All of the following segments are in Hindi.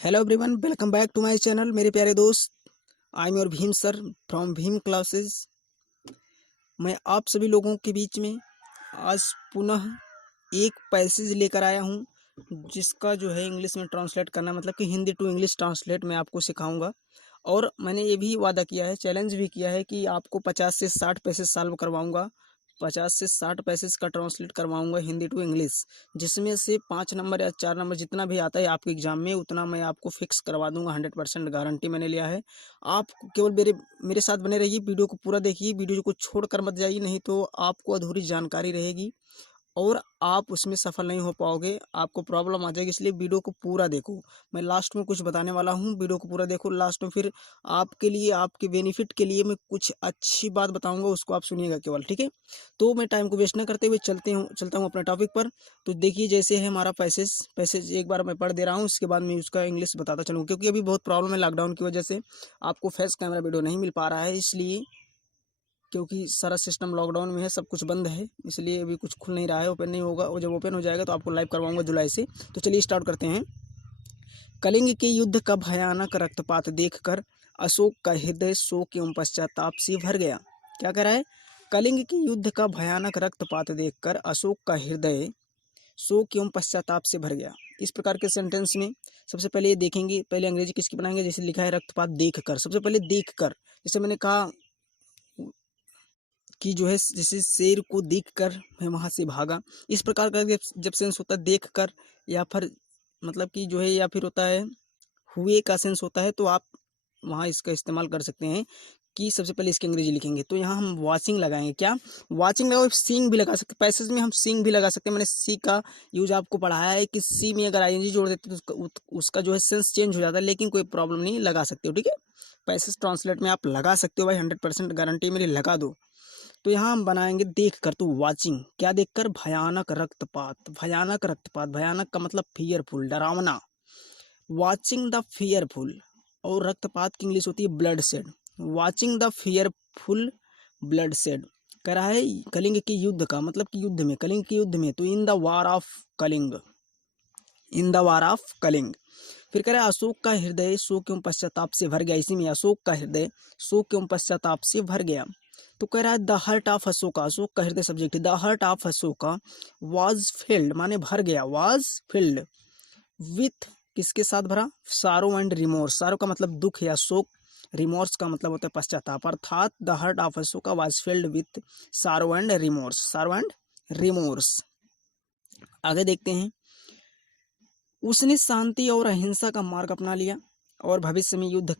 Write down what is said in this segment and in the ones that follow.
Hello everyone, welcome back to my channel. मेरे प्यारे दोस्त, I am your Bheem sir from Bheem classes. मैं आप सभी लोगों के बीच में आज पुनः एक पैसेज लेकर आया हूँ, जिसका जो है इंग्लिश में ट्रांसलेट करना, मतलब कि हिंदी टू इंग्लिश ट्रांसलेट मैं आपको सिखाऊंगा। और मैंने ये भी वादा किया है, चैलेंज भी किया है कि आपको 50 से 60 पैसेज सॉल्व करवाऊंगा। 50 से 60 पैसेज का ट्रांसलेट करवाऊंगा हिंदी टू इंग्लिश, जिसमें से 5 नंबर या 4 नंबर जितना भी आता है आपके एग्जाम में, उतना मैं आपको फिक्स करवा दूंगा। 100% गारंटी मैंने लिया है। आप केवल मेरे मेरे साथ बने रहिए, वीडियो को पूरा देखिए, वीडियो को छोड़कर मत जाइए, नहीं तो आपको अधूरी जानकारी रहेगी और आप उसमें सफल नहीं हो पाओगे, आपको प्रॉब्लम आ जाएगी। इसलिए वीडियो को पूरा देखो। मैं लास्ट में कुछ बताने वाला हूँ, वीडियो को पूरा देखो। लास्ट में फिर आपके लिए, आपके बेनिफिट के लिए मैं कुछ अच्छी बात बताऊंगा, उसको आप सुनिएगा केवल, ठीक है। तो मैं टाइम को वेस्ट ना करते हुए चलता हूँ अपने टॉपिक पर। तो देखिए, जैसे है हमारा पैसेज पैसेज एक बार मैं पढ़ दे रहा हूँ, उसके बाद मैं उसका इंग्लिश बताता चलूँ, क्योंकि अभी बहुत प्रॉब्लम है लॉकडाउन की वजह से। आपको फेस कैमरा वीडियो नहीं मिल पा रहा है, इसलिए, क्योंकि सारा सिस्टम लॉकडाउन में है, सब कुछ बंद है, इसलिए अभी कुछ खुल नहीं रहा है, ओपन नहीं होगा। और जब ओपन हो जाएगा तो आपको लाइव करवाऊंगा जुलाई से। तो चलिए स्टार्ट करते हैं। कलिंग के युद्ध का भयानक रक्तपात देखकर अशोक का हृदय शोक एवं पश्चाताप से भर गया। क्या कह रहा है? कलिंग के युद्ध का भयानक रक्तपात देखकर अशोक का हृदय शोक एवं पश्चाताप से भर गया। इस प्रकार के सेंटेंस में सबसे पहले ये देखेंगे, पहले अंग्रेजी किसकी बनाएंगे। जैसे लिखा है रक्तपात देखकर, सबसे पहले देखकर, जैसे मैंने कहा कि जो है जैसे शेर को देखकर मैं वहां से भागा, इस प्रकार का जब सेंस होता है देखकर, या फिर मतलब कि जो है, या फिर होता है हुए का सेंस होता है, तो आप वहाँ इसका इस्तेमाल कर सकते हैं कि सबसे पहले इसकी अंग्रेजी लिखेंगे। तो यहाँ हम वाचिंग लगाएंगे। क्या वाचिंग लगाओ? सींग भी लगा सकते, पैसेज में हम सींग भी लगा सकते हैं। मैंने सी का यूज आपको पढ़ाया है कि सी में अगर आईएनजी जोड़ देते तो उसका जो है सेंस चेंज हो जाता है, लेकिन कोई प्रॉब्लम नहीं, लगा सकते हो, ठीक है। पैसेज ट्रांसलेट में आप लगा सकते हो भाई, 100% गारंटी मेरी, लगा दो। तो यहाँ हम बनाएंगे देख कर, तो वाचिंग, क्या देखकर? भयानक रक्तपात। भयानक रक्तपात, भयानक का मतलब फियरफुल, डरावना। वाचिंग द फियरफुल, और रक्तपात की इंग्लिश होती है blood shed. Watching the fearful blood shed. कह रहा है कलिंग के युद्ध का, मतलब कि युद्ध में, कलिंग के युद्ध में, तो in the war of Kalinga, in the war of Kalinga. फिर कह रहा है अशोक का हृदय शोक एवं पश्चाताप से भर गया। इसी में अशोक का हृदय शोक एवं पश्चाताप से भर गया। तो कह रहा है the heart of Ashoka, Ashok का हृदय सब्जेक्ट है, the heart of Ashoka was field, माने भर गया, वाज फिल्ड विथ, किसके साथ भरा? सारो एंड रिमोर्स। सारो का मतलब दुख या शोक, रिमोर्स का मतलब होता है पश्चाताप। अर्थात the heart of Ashoka was filled with सारो एंड रिमोर्स, सारो एंड रिमोर्स। आगे देखते हैं। उसने शांति और अहिंसा का मार्ग अपना लिया और भविष्य में युद्ध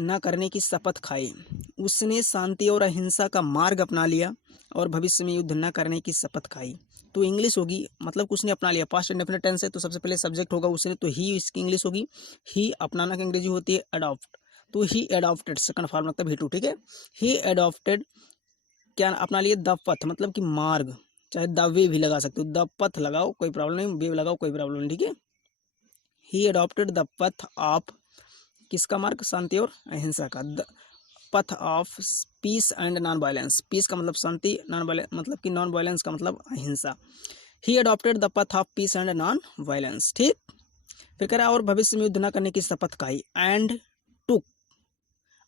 न करने की शपथ खाई। उसने शांति और अहिंसा का मार्ग अपना लिया और भविष्य में युद्ध न करने की शपथ खाई। तो इंग्लिश होगी, मतलब उसने अपना लिया, पास्ट इंडेफिनिट टेंस है, तो सबसे पहले सब्जेक्ट होगा उसने, तो ही इसकी इंग्लिश होगी। ही अपनाना की अंग्रेजी होती है अडॉप्ट, तो ही एडॉप्टेड, सेकंड फॉर्म मतलब ही टू, ठीक है। ही एडॉप्टेड, क्या अपना लिए? द पथ, मतलब कि मार्ग, चाहे द वे भी लगा सकते हो, द पथ लगाओ कोई प्रॉब्लम नहीं, वे लगाओ कोई प्रॉब्लम नहीं, ठीक है। He adopted the path of, किसका मार्ग? शांति और अहिंसा का। The path of peace and non violence. Peace का मतलब शांति, नॉन वायलेंस मतलब कि नॉन वायलेंस का मतलब अहिंसा। He adopted the path of peace and non violence, ठीक। फिर कह रहा है और भविष्य में युद्ध न करने की शपथ खाई। And took,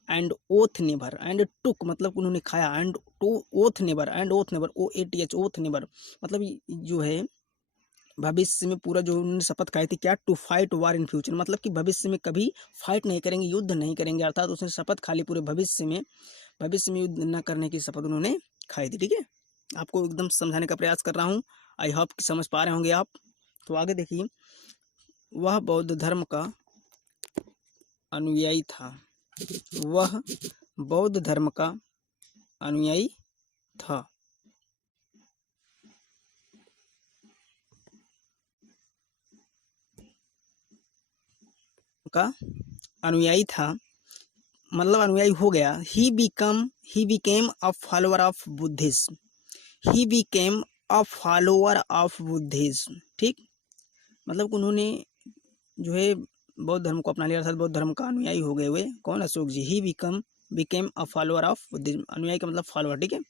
and oath never, and took मतलब उन्होंने खाया, and to oath never, and oath never, O A T H, oath never मतलब जो है भविष्य में पूरा जो उन्होंने शपथ खाई थी, क्या? To fight war in future, मतलब कि भविष्य में कभी फाइट नहीं करेंगे, युद्ध नहीं करेंगे। अर्थात उसने शपथ खा ली पूरे भविष्य में, भविष्य में युद्ध न करने की शपथ उन्होंने खाई थी, ठीक है। आपको एकदम समझाने का प्रयास कर रहा हूँ, आई होप कि समझ पा रहे होंगे आप। तो आगे देखिए। वह बौद्ध धर्म का अनुयायी था, वह बौद्ध धर्म का अनुयायी था, का अनुयायी था, मतलब अनुयायी हो गया। ही became a follower of Buddhism, he became a follower of Buddhism, ठीक। मतलब उन्होंने जो है बौद्ध धर्म को अपना लिया, अर्थात बौद्ध धर्म का अनुयायी हो गए हुए। कौन? Ashok ji. He became a follower of Buddhism, अनुयायी का मतलब फॉलोअर, ठीक है।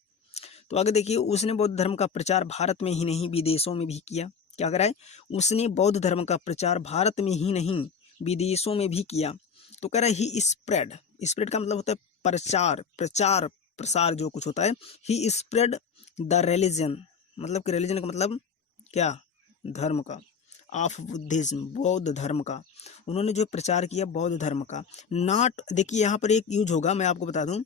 तो आगे देखिए। उसने बौद्ध धर्म का प्रचार भारत में ही नहीं विदेशों में भी किया। क्या करा है? उसने बौद्ध धर्म का प्रचार भारत में ही नहीं विदेशों में भी किया। तो कह रहा है ही स्प्रेड, स्प्रेड का मतलब होता है प्रचार, प्रचार प्रसार जो कुछ होता है। ही स्प्रेड द रिलीजन, मतलब कि रिलीजन का मतलब क्या, धर्म का, ऑफ बुद्धिज्म, बौद्ध धर्म का, उन्होंने जो प्रचार किया बौद्ध धर्म का। नॉट, देखिए यहाँ पर एक यूज होगा, मैं आपको बता दूं,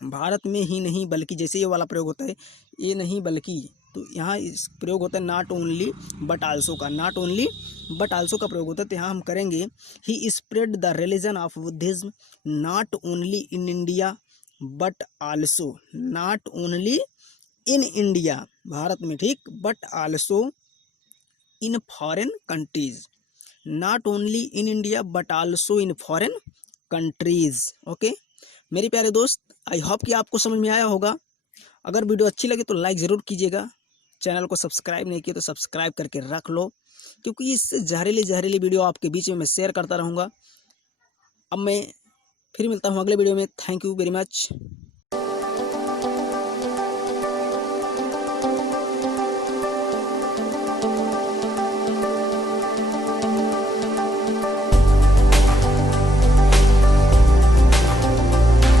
भारत में ही नहीं बल्कि, जैसे ये वाला प्रयोग होता है ये नहीं बल्कि, तो यहाँ इस प्रयोग होता है नॉट ओनली बट आल्सो का, नॉट ओनली बट आल्सो का प्रयोग होता है। तो यहाँ हम करेंगे he spread the religion of Buddhism not only in India but also, not only in India, Bharat में, ठीक, but also in foreign countries, not only in India but also in foreign countries. Okay मेरे प्यारे दोस्त, आई होप कि आपको समझ में आया होगा। अगर वीडियो अच्छी लगे तो लाइक ज़रूर कीजिएगा, चैनल को सब्सक्राइब नहीं किया तो सब्सक्राइब करके रख लो, क्योंकि इस जहरीली जहरीली वीडियो आपके बीच में मैं शेयर करता रहूँगा। अब मैं फिर मिलता हूँ अगले वीडियो में। Thank you very much.